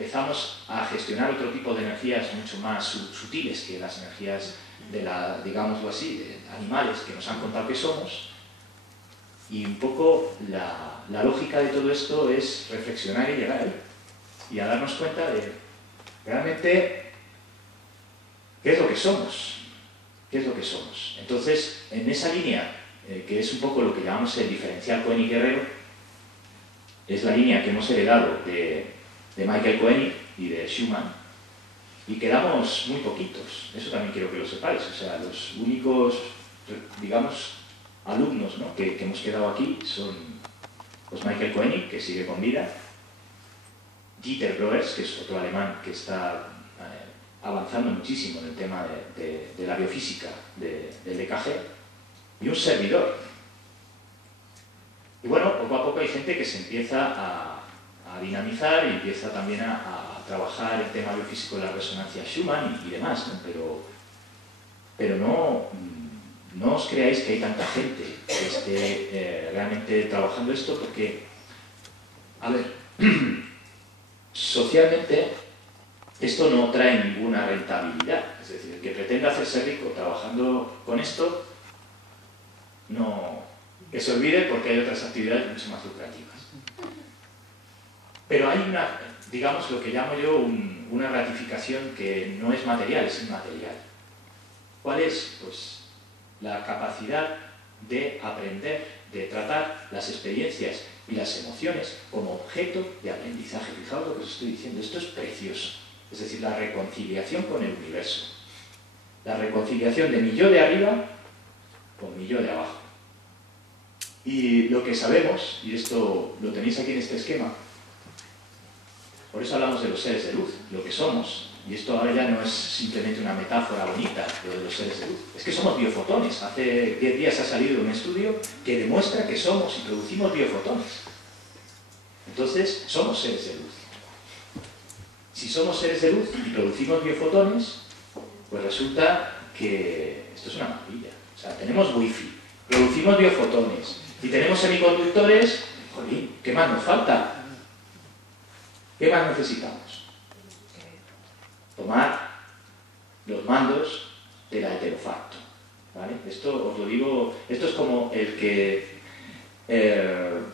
empezamos a gestionar otro tipo de energías mucho más sutiles que las energías de digámoslo así, de animales que nos han contado que somos. Y un poco la lógica de todo esto es reflexionar y llegar ahí. Y a darnos cuenta de realmente qué es lo que somos. ¿Qué es lo que somos? Entonces, en esa línea, que es un poco lo que llamamos el diferencial Koenig-Guerrero, es la línea que hemos heredado de Michael Koenig y de Schumann, y quedamos muy poquitos. Eso también quiero que lo sepáis. O sea, los únicos, digamos, alumnos, ¿no?, que hemos quedado aquí son pues Michael Koenig, que sigue con vida, Dieter Broers, que es otro alemán que está avanzando muchísimo en el tema de la biofísica del EKG, y un servidor. Y bueno, poco a poco hay gente que se empieza a dinamizar y empieza también a trabajar el tema biofísico de la resonancia Schumann y demás, ¿no? Pero no os creáis que hay tanta gente que esté realmente trabajando esto, porque, a ver, socialmente esto no trae ninguna rentabilidad. Es decir, el que pretenda hacerse rico trabajando con esto, que se olvide, porque hay otras actividades mucho más lucrativas. Pero hay digamos, lo que llamo yo una gratificación que no es material, es inmaterial. ¿Cuál es? Pues la capacidad de aprender, de tratar las experiencias y las emociones como objeto de aprendizaje. Fijaos lo que os estoy diciendo, esto es precioso. Es decir, la reconciliación con el universo. La reconciliación de mi yo de arriba con mi yo de abajo. Y lo que sabemos, y esto lo tenéis aquí en este esquema, por eso hablamos de los seres de luz, lo que somos. Y esto ahora ya no es simplemente una metáfora bonita, lo de los seres de luz. Es que somos biofotones. Hace 10 días ha salido un estudio que demuestra que somos y producimos biofotones. Entonces, somos seres de luz. Si somos seres de luz y producimos biofotones, pues resulta que esto es una maravilla. O sea, tenemos wifi, producimos biofotones y tenemos semiconductores. Jolín, ¿qué más nos falta? ¿Qué más necesitamos? Tomar los mandos de la heterofacto, ¿vale? Esto os lo digo, esto es como el que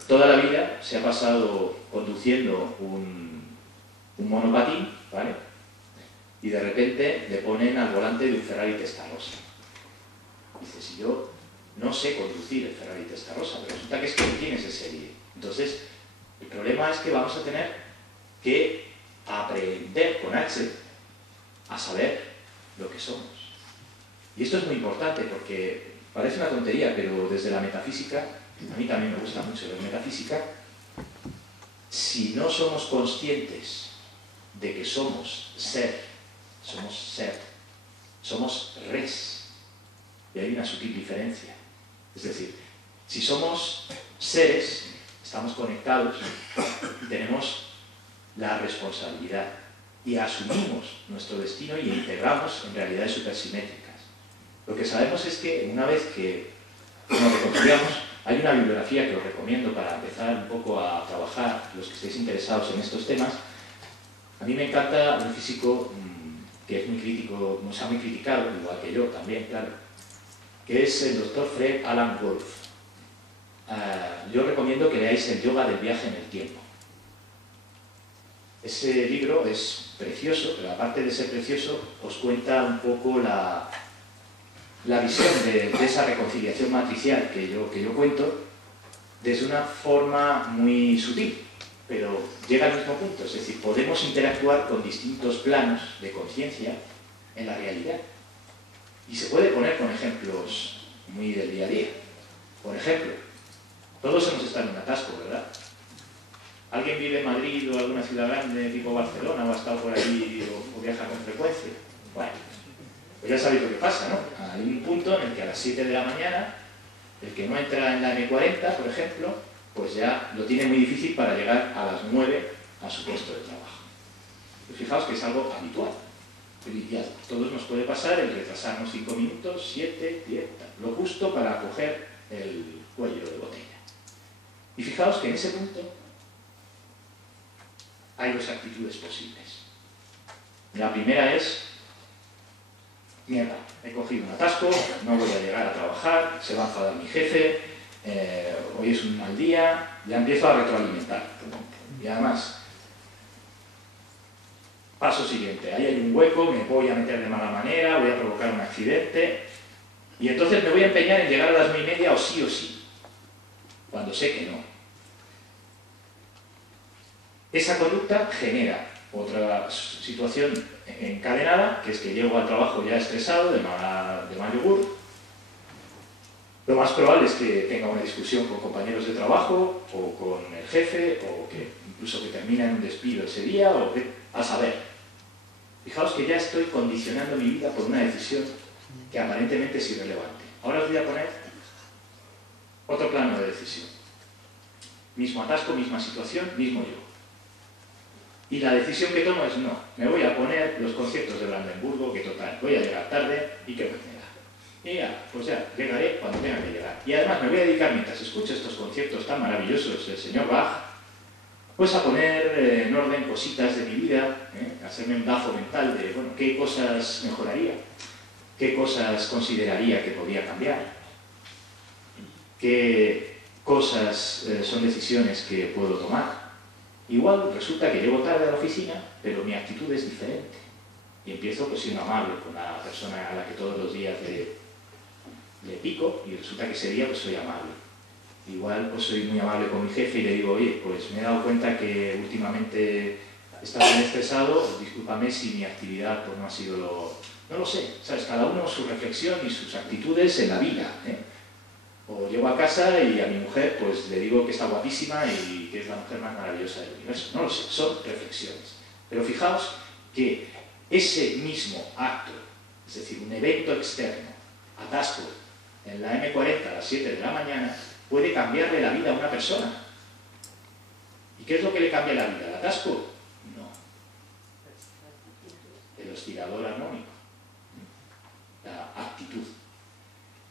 toda la vida se ha pasado conduciendo un monopatín, ¿vale? Y de repente le ponen al volante de un Ferrari Testarossa. Dice, si yo no sé conducir el Ferrari Testarossa, pero resulta que es que no tienes ese serie. Entonces, el problema es que vamos a tener que aprender con H a saber lo que somos. Y esto es muy importante porque parece una tontería, pero desde la metafísica, a mí también me gusta mucho la metafísica, si no somos conscientes de que somos ser, somos res, y hay una sutil diferencia. Es decir, si somos seres, estamos conectados y tenemos la responsabilidad y asumimos nuestro destino y integramos en realidades supersimétricas. Lo que sabemos es que una vez que nos reconciliamos, hay una bibliografía que os recomiendo para empezar un poco a trabajar, los que estéis interesados en estos temas. A mí me encanta un físico que es muy crítico, nos ha muy criticado, igual que yo también, claro, que es el doctor Fred Alan Wolf. Yo recomiendo que leáis El yoga del viaje en el tiempo. Ese libro es precioso, pero aparte de ser precioso, os cuenta un poco la visión de esa reconciliación matricial que yo cuento desde una forma muy sutil, pero llega al mismo punto. Es decir, podemos interactuar con distintos planos de conciencia en la realidad. Y se puede poner con ejemplos muy del día a día. Por ejemplo, todos hemos estado en un atasco, ¿verdad? ¿Alguien vive en Madrid o alguna ciudad grande tipo Barcelona o ha estado por ahí o viaja con frecuencia? Bueno, pues ya sabéis lo que pasa, ¿no? Hay un punto en el que a las 7 de la mañana, el que no entra en la M40, por ejemplo, pues ya lo tiene muy difícil para llegar a las 9 a su puesto de trabajo. Pues fijaos que es algo habitual. Y a todos nos puede pasar el retrasarnos 5 minutos, 7, 10, lo justo para coger el cuello de botella. Y fijaos que en ese punto hay dos actitudes posibles. La primera es: mierda, he cogido un atasco, no voy a llegar a trabajar, se va a enfadar mi jefe, hoy es un mal día, ya empiezo a retroalimentar. Y además, paso siguiente, ahí hay un hueco, me voy a meter de mala manera, voy a provocar un accidente, y entonces me voy a empeñar en llegar a las 9:30 o sí, cuando sé que no. Esa conducta genera otra situación encadenada, que es que llego al trabajo ya estresado, de mal yogur. Lo más probable es que tenga una discusión con compañeros de trabajo, o con el jefe, o que incluso que termine en un despido ese día, o que, a saber. Fijaos que ya estoy condicionando mi vida por una decisión que aparentemente es irrelevante. Ahora os voy a poner otro plano de decisión. Mismo atasco, misma situación, mismo yo. Y la decisión que tomo es: no, me voy a poner los conciertos de Brandenburgo, que total, voy a llegar tarde y que me da. Y ya, pues ya, llegaré cuando tenga que llegar. Y además me voy a dedicar, mientras escucho estos conciertos tan maravillosos del señor Bach, pues a poner en orden cositas de mi vida, hacerme un dafo mental de, bueno, qué cosas mejoraría, qué cosas consideraría que podía cambiar, qué cosas son decisiones que puedo tomar. Igual resulta que llego tarde a la oficina, pero mi actitud es diferente. Y empiezo pues siendo amable con la persona a la que todos los días le pico, y resulta que ese día pues soy amable. Igual pues soy muy amable con mi jefe y le digo: oye, pues me he dado cuenta que últimamente he estado muy estresado, discúlpame si mi actividad pues no ha sido lo... No lo sé, ¿sabes? Cada uno su reflexión y sus actitudes en la vida, O llego a casa y a mi mujer pues le digo que está guapísima y que es la mujer más maravillosa del universo. No lo sé, son reflexiones. Pero fijaos que ese mismo acto, es decir, un evento externo, atasco en la M40 a las 7 de la mañana, puede cambiarle la vida a una persona. ¿Y qué es lo que le cambia la vida? ¿El atasco? No. El oscilador armónico. La actitud.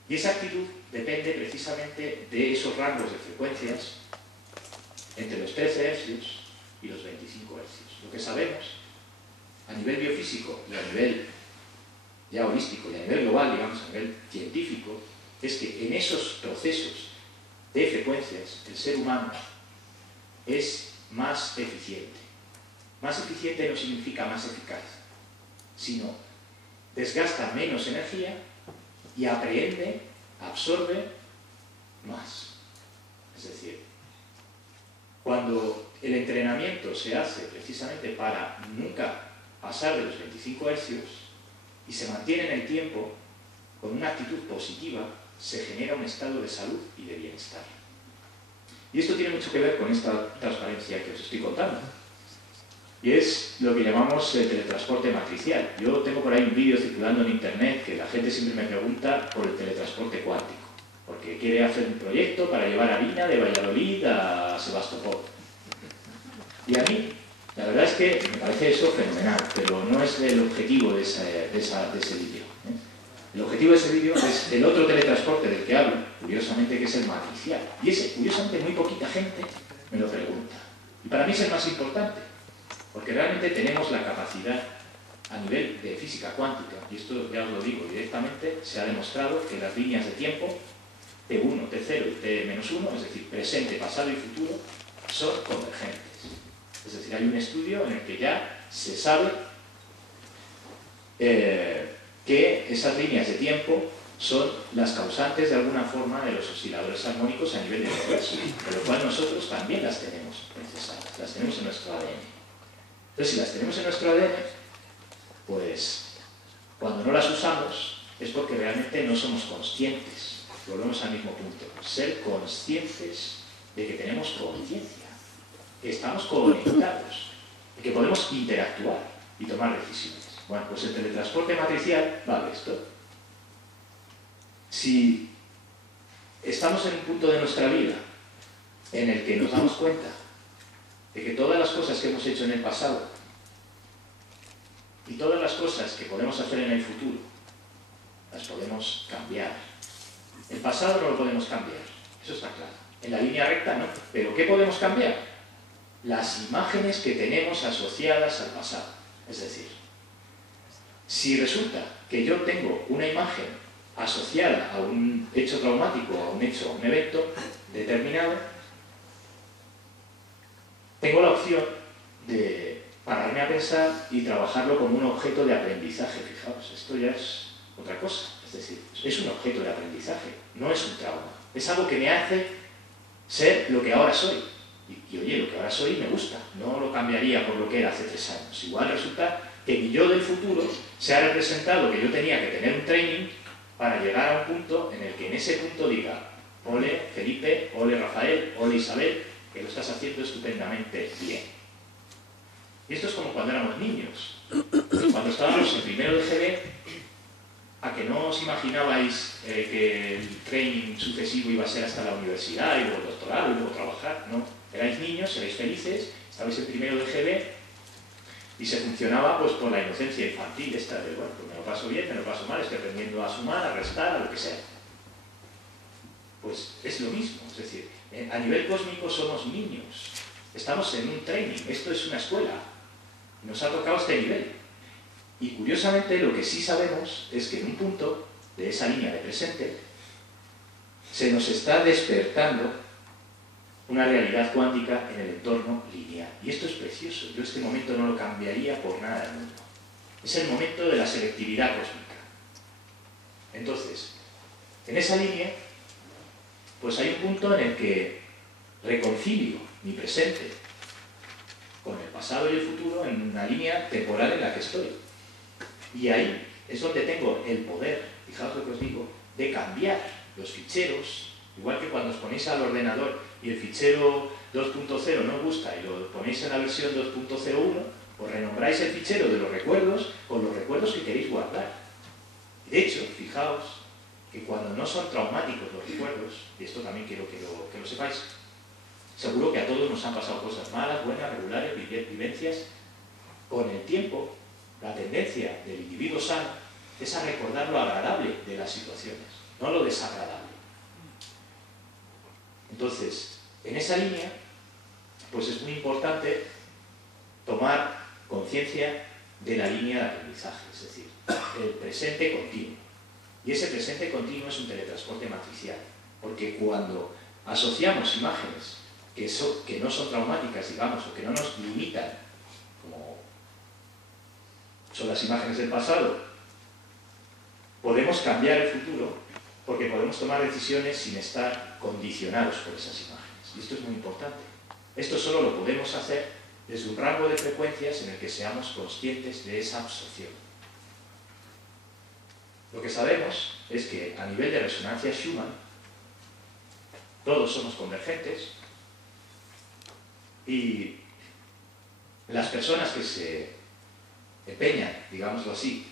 Y esa actitud depende precisamente de esos rangos de frecuencias entre los 13 Hz y los 25 Hz. Lo que sabemos a nivel biofísico y a nivel ya holístico y a nivel global, digamos a nivel científico, es que en esos procesos de frecuencias el ser humano es más eficiente. Más eficiente no significa más eficaz, sino desgasta menos energía y aprehende, absorbe más. Es decir, cuando el entrenamiento se hace precisamente para nunca pasar de los 25 Hz y se mantiene en el tiempo con una actitud positiva, se genera un estado de salud y de bienestar. Y esto tiene mucho que ver con esta transparencia que os estoy contando. Y es lo que llamamos teletransporte matricial. Yo tengo por ahí un vídeo circulando en internet que la gente siempre me pregunta por el teletransporte cuántico, porque quiere hacer un proyecto para llevar harina de Valladolid a Sebastopol. Y a mí, la verdad es que me parece eso fenomenal, pero no es el objetivo de ese vídeo. El objetivo de ese vídeo es el otro teletransporte del que hablo, curiosamente, que es el matricial. Y ese, curiosamente, muy poquita gente me lo pregunta. Y para mí es el más importante, porque realmente tenemos la capacidad a nivel de física cuántica, y esto ya os lo digo directamente, se ha demostrado que las líneas de tiempo T1, T0 y T-1, es decir, presente, pasado y futuro, son convergentes. Es decir, hay un estudio en el que ya se sabe que esas líneas de tiempo son las causantes de alguna forma de los osciladores armónicos a nivel del universo, por lo cual nosotros también las tenemos necesarias, las tenemos en nuestro ADN. Entonces, si las tenemos en nuestro ADN, pues cuando no las usamos es porque realmente no somos conscientes. Volvemos al mismo punto. Ser conscientes de que tenemos conciencia, que estamos conectados y que podemos interactuar y tomar decisiones. Bueno, pues el teletransporte matricial va de esto. Si estamos en un punto de nuestra vida en el que nos damos cuenta de que todas las cosas que hemos hecho en el pasado y todas las cosas que podemos hacer en el futuro las podemos cambiar. El pasado no lo podemos cambiar, eso está claro. En la línea recta no, pero ¿qué podemos cambiar? las imágenes que tenemos asociadas al pasado. Es decir, si resulta que yo tengo una imagen asociada a un hecho traumático, a un hecho, a un evento determinado, tengo la opción de pararme a pensar y trabajarlo como un objeto de aprendizaje. Fijaos, esto ya es otra cosa. Es decir, es un objeto de aprendizaje, no es un trauma. Es algo que me hace ser lo que ahora soy. Y oye, lo que ahora soy me gusta, no lo cambiaría por lo que era hace 3 años. Igual resulta que mi yo del futuro se ha representado que yo tenía que tener un training para llegar a un punto en el que en ese punto diga: ole Felipe, ole Rafael, ole Isabel, que lo estás haciendo estupendamente bien. Y esto es como cuando éramos niños. Cuando estábamos en primero de GB, ¿a que no os imaginabais que el training sucesivo iba a ser hasta la universidad y luego el doctorado y luego trabajar? No, erais niños, erais felices, estabais en primero de GB y se funcionaba pues por la inocencia infantil esta de, bueno, pues me lo paso bien, me lo paso mal, estoy aprendiendo a sumar, a restar, a lo que sea. Pues es lo mismo, es decir, a nivel cósmico somos niños, estamos en un training, esto es una escuela, nos ha tocado este nivel. Y curiosamente lo que sí sabemos es que en un punto de esa línea de presente se nos está despertando una realidad cuántica en el entorno lineal. Y esto es precioso, yo este momento no lo cambiaría por nada del mundo. Es el momento de la selectividad cósmica. Entonces, en esa línea, pues hay un punto en el que reconcilio mi presente con el pasado y el futuro en una línea temporal en la que estoy. Y ahí es donde tengo el poder, fijaos lo que os digo, de cambiar los ficheros, igual que cuando os ponéis al ordenador y el fichero 2.0 no os gusta y lo ponéis en la versión 2.01, os renombráis el fichero de los recuerdos con los recuerdos que queréis guardar. De hecho, fijaos que cuando no son traumáticos los recuerdos, y esto también quiero que lo sepáis, seguro que a todos nos han pasado cosas malas, buenas, regulares, vivencias. Con el tiempo, la tendencia del individuo sano es a recordar lo agradable de las situaciones, no lo desagradable. Entonces, en esa línea, pues es muy importante tomar conciencia de la línea de aprendizaje, es decir, el presente continuo. Y ese presente continuo es un teletransporte matricial, porque cuando asociamos imágenes que no son traumáticas, digamos, o que no nos limitan, como son las imágenes del pasado, podemos cambiar el futuro porque podemos tomar decisiones sin estar condicionados por esas imágenes. Y esto es muy importante. Esto solo lo podemos hacer desde un rango de frecuencias en el que seamos conscientes de esa absorción. Lo que sabemos es que a nivel de resonancia Schumann, todos somos convergentes y las personas que se empeñan, digámoslo así,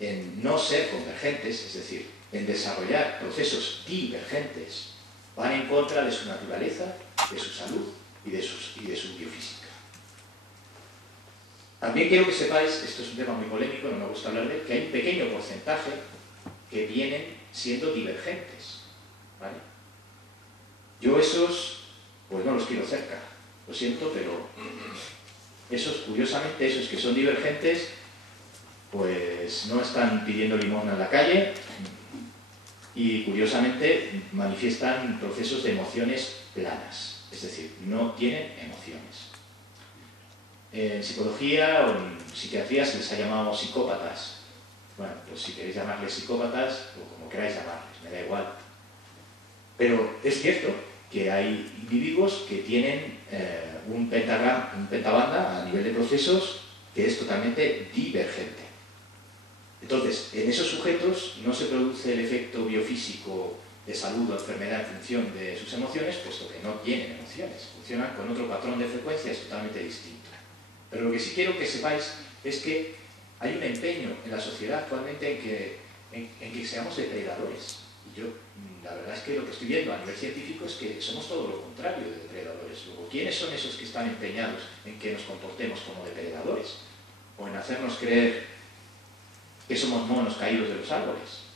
en no ser convergentes, es decir, en desarrollar procesos divergentes, van en contra de su naturaleza, de su salud y de su biofísica. También quiero que sepáis, esto es un tema muy polémico, no me gusta hablar de él, que hay un pequeño porcentaje que vienen siendo divergentes, ¿vale? Yo esos, pues no los quiero cerca, lo siento, pero esos, curiosamente, esos que son divergentes, pues no están pidiendo limosna en la calle y, curiosamente, manifiestan procesos de emociones planas, es decir, no tienen emociones. En psicología o en psiquiatría se les ha llamado psicópatas. Bueno, pues si queréis llamarles psicópatas o como queráis llamarles, me da igual. Pero es cierto que hay individuos que tienen un pentabanda a nivel de procesos que es totalmente divergente. Entonces, en esos sujetos no se produce el efecto biofísico de salud o enfermedad en función de sus emociones, puesto que no tienen emociones, funcionan con otro patrón de frecuencias totalmente distinto. Pero lo que sí quiero que sepáis es que hay un empeño en la sociedad actualmente en que seamos depredadores. Y yo, la verdad es que lo que estoy viendo a nivel científico es que somos todo lo contrario de depredadores. Luego, ¿quiénes son esos que están empeñados en que nos comportemos como depredadores? O en hacernos creer que somos monos caídos de los árboles.